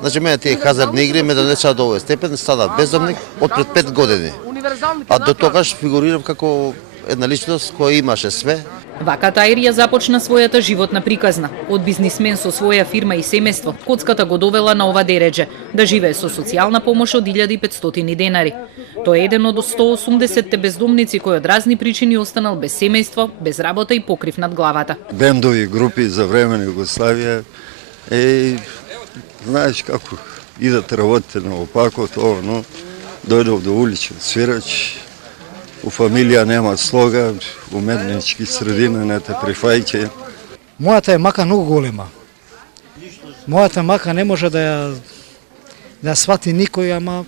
Значи мене тие хазардни игри ме донесаа до овој степен, станав бездомник од пред 5 години. А до тогаш фигурирав како една личност која имаше све. Вака Таир ја започна својата животна приказна. Од бизнисмен со своја фирма и семејство, коцката го довела на ова дередже, да живее со социјална помош од 1500 денари. Тој е еден од 180 бездомници кој од разни причини останал без семејство, без работа и покрив над главата. Бендови групи за време на Југославија знаеш како идат работите на опако, но дојдов до уличен свирач, у фамилија нема слога, уметнички средина не те прифаќа. Мојата е мака многу голема. Мојата мака не може да свати никој, ама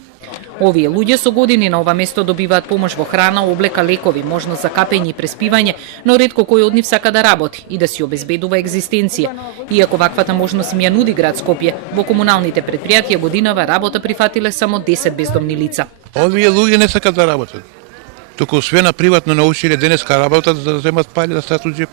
Овие луѓе со години на ова место добиваат помош во храна, облека, лекови, можност за капење и преспивање, но ретко кој од нив сака да работи и да си обезбедува екзистенција. Иако ваквата можност им ја нуди град Скопје, во комуналните предпријатија годинава работа прифатиле само 10 бездомни лица. Овие луѓе не сакат да работат. Туку све на приватно научиле денеска работат за да земат пари да стат од джеп.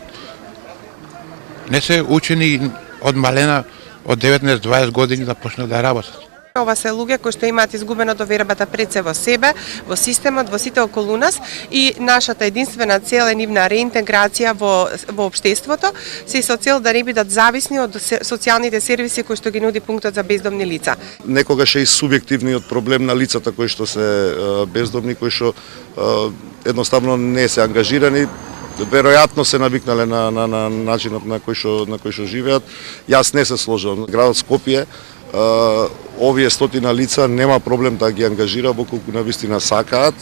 Не се учени од малена, од 19-20 години да почнат да работат. Ова се луѓе кои што имаат изгубено довербата пред се во себе, во системот, во сите околу нас и нашата единствена цел е нивна реинтеграција во општеството, се со цел да не бидат зависни од социјалните сервиси кои што ги нуди пунктот за бездомни лица. Некогаш е и субјективниот проблем на лицата кои што се бездомни, кои што едноставно не се ангажирани, веројатно се навикнале на начинот на кој што живеат. Јас не се сложам. Градот Скопје овие стотина лица нема проблем да ги ангажира во колку навистина сакаат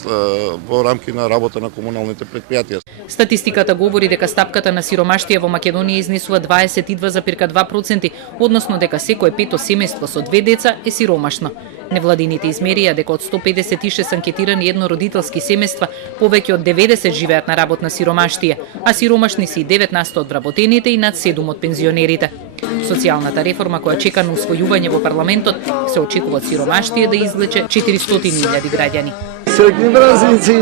во рамки на работа на комуналните предпријатија. Статистиката говори дека стапката на сиромаштија во Македонија изнесува 22,2%, односно дека секое пето семејство со 2 деца е сиромашно. Невладините измерија дека од 156 анкетирани еднородителски семејства, повеќе од 90 живеат на работна сиромаштија, а сиромашни се и 9% од вработените и над 7 од пензионерите. Социјалната реформа која чека на усвојување во парламентот се очекува од сиромаштија да извлече 400.000 граѓани. Среќни празници,